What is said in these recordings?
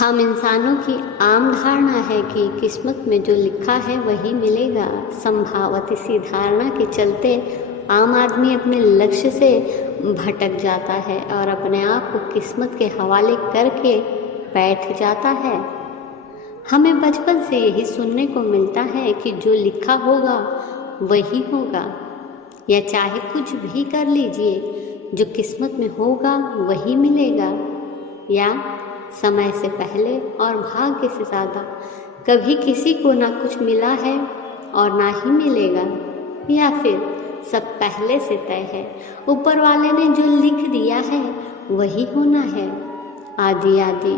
हम इंसानों की आम धारणा है कि किस्मत में जो लिखा है वही मिलेगा। संभावत इसी धारणा के चलते आम आदमी अपने लक्ष्य से भटक जाता है और अपने आप को किस्मत के हवाले करके बैठ जाता है। हमें बचपन से यही सुनने को मिलता है कि जो लिखा होगा वही होगा, या चाहे कुछ भी कर लीजिए, जो किस्मत में होगा वही मिलेगा, या समय से पहले और भाग्य से ज़्यादा कभी किसी को ना कुछ मिला है और ना ही मिलेगा, या फिर सब पहले से तय है, ऊपर वाले ने जो लिख दिया है वही होना है, आदि आदि।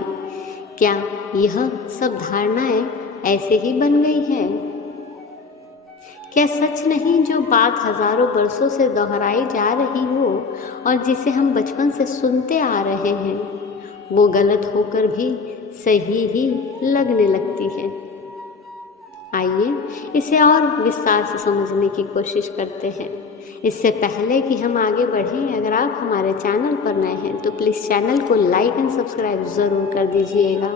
क्या यह सब धारणाएं ऐसे ही बन गई है? क्या सच नहीं जो बात हजारों वर्षों से दोहराई जा रही हो और जिसे हम बचपन से सुनते आ रहे हैं वो गलत होकर भी सही ही लगने लगती है? आइए इसे और विस्तार से समझने की कोशिश करते हैं। इससे पहले कि हम आगे बढ़ें, अगर आप हमारे चैनल पर नए हैं तो प्लीज़ चैनल को लाइक एंड सब्सक्राइब ज़रूर कर दीजिएगा।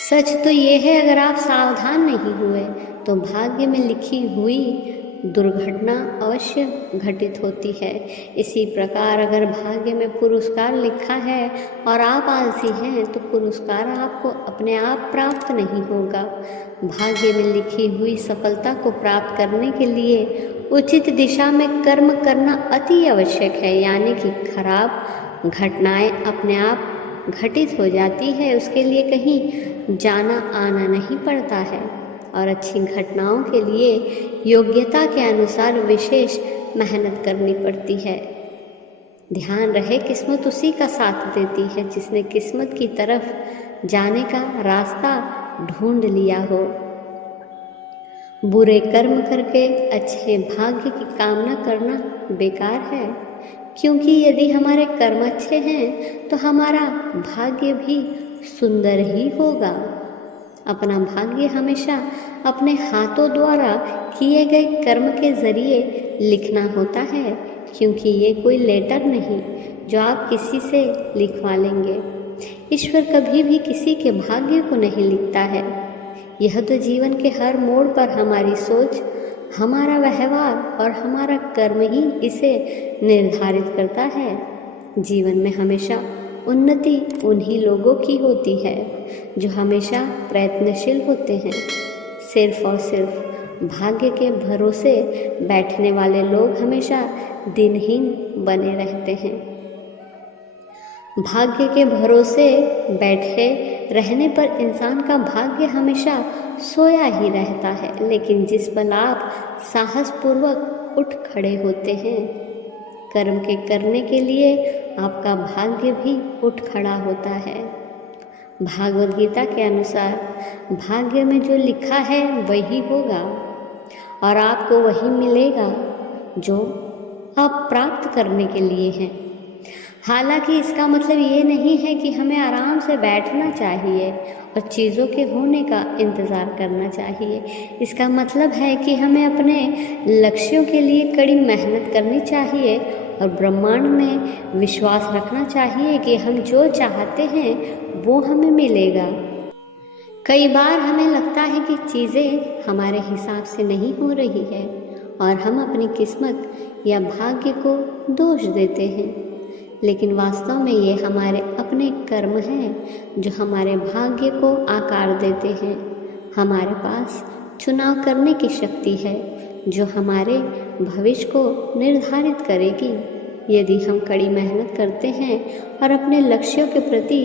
सच तो ये है, अगर आप सावधान नहीं हुए तो भाग्य में लिखी हुई दुर्घटना अवश्य घटित होती है। इसी प्रकार अगर भाग्य में पुरस्कार लिखा है और आप आलसी हैं तो पुरस्कार आपको अपने आप प्राप्त नहीं होगा। भाग्य में लिखी हुई सफलता को प्राप्त करने के लिए उचित दिशा में कर्म करना अति आवश्यक है, यानी कि खराब घटनाएं अपने आप घटित हो जाती है, उसके लिए कहीं जाना आना नहीं पड़ता है। और अच्छी घटनाओं के लिए योग्यता के अनुसार विशेष मेहनत करनी पड़ती है। ध्यान रहे, किस्मत उसी का साथ देती है जिसने किस्मत की तरफ जाने का रास्ता ढूंढ लिया हो। बुरे कर्म करके अच्छे भाग्य की कामना करना बेकार है, क्योंकि यदि हमारे कर्म अच्छे हैं तो हमारा भाग्य भी सुंदर ही होगा। अपना भाग्य हमेशा अपने हाथों द्वारा किए गए कर्म के जरिए लिखना होता है, क्योंकि ये कोई लेटर नहीं जो आप किसी से लिखवा लेंगे। ईश्वर कभी भी किसी के भाग्य को नहीं लिखता है। यह तो जीवन के हर मोड़ पर हमारी सोच, हमारा व्यवहार और हमारा कर्म ही इसे निर्धारित करता है। जीवन में हमेशा उन्नति उन्हीं लोगों की होती है जो हमेशा प्रयत्नशील होते हैं। सिर्फ और सिर्फ भाग्य के भरोसे बैठने वाले लोग हमेशा दिनहीन बने रहते हैं। भाग्य के भरोसे बैठे रहने पर इंसान का भाग्य हमेशा सोया ही रहता है, लेकिन जिस पल आप साहसपूर्वक उठ खड़े होते हैं कर्म के करने के लिए, आपका भाग्य भी उठ खड़ा होता है। भागवत गीता के अनुसार भाग्य में जो लिखा है वही होगा और आपको वही मिलेगा जो आप प्राप्त करने के लिए हैं। हालांकि इसका मतलब ये नहीं है कि हमें आराम से बैठना चाहिए और चीज़ों के होने का इंतज़ार करना चाहिए। इसका मतलब है कि हमें अपने लक्ष्यों के लिए कड़ी मेहनत करनी चाहिए और ब्रह्मांड में विश्वास रखना चाहिए कि हम जो चाहते हैं वो हमें मिलेगा। कई बार हमें लगता है कि चीज़ें हमारे हिसाब से नहीं हो रही है और हम अपनी किस्मत या भाग्य को दोष देते हैं, लेकिन वास्तव में ये हमारे अपने कर्म हैं जो हमारे भाग्य को आकार देते हैं। हमारे पास चुनाव करने की शक्ति है जो हमारे भविष्य को निर्धारित करेगी। यदि हम कड़ी मेहनत करते हैं और अपने लक्ष्यों के प्रति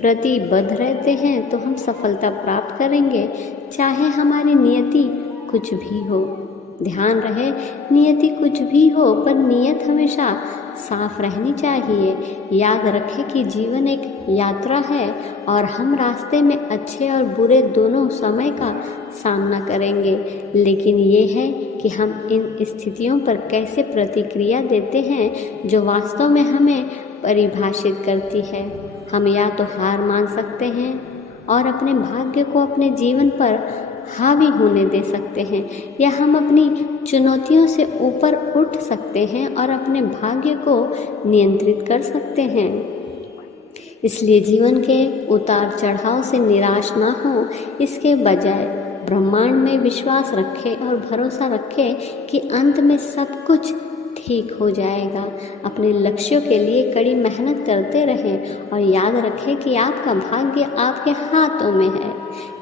प्रतिबद्ध रहते हैं तो हम सफलता प्राप्त करेंगे, चाहे हमारी नियति कुछ भी हो। ध्यान रहे, नियति कुछ भी हो पर नियत हमेशा साफ रहनी चाहिए। याद रखें कि जीवन एक यात्रा है और हम रास्ते में अच्छे और बुरे दोनों समय का सामना करेंगे, लेकिन ये है कि हम इन स्थितियों पर कैसे प्रतिक्रिया देते हैं जो वास्तव में हमें परिभाषित करती है। हम या तो हार मान सकते हैं और अपने भाग्य को अपने जीवन पर हावी होने दे सकते हैं, या हम अपनी चुनौतियों से ऊपर उठ सकते हैं और अपने भाग्य को नियंत्रित कर सकते हैं। इसलिए जीवन के उतार चढ़ाव से निराश ना हो, इसके बजाय ब्रह्मांड में विश्वास रखें और भरोसा रखें कि अंत में सब कुछ ठीक हो जाएगा। अपने लक्ष्यों के लिए कड़ी मेहनत करते रहें और याद रखें कि आपका भाग्य आपके हाथों में है।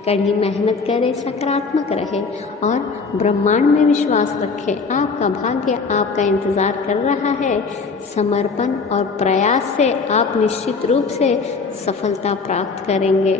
कड़ी मेहनत करें, सकारात्मक रहें और ब्रह्मांड में विश्वास रखें। आपका भाग्य आपका इंतज़ार कर रहा है। समर्पण और प्रयास से आप निश्चित रूप से सफलता प्राप्त करेंगे।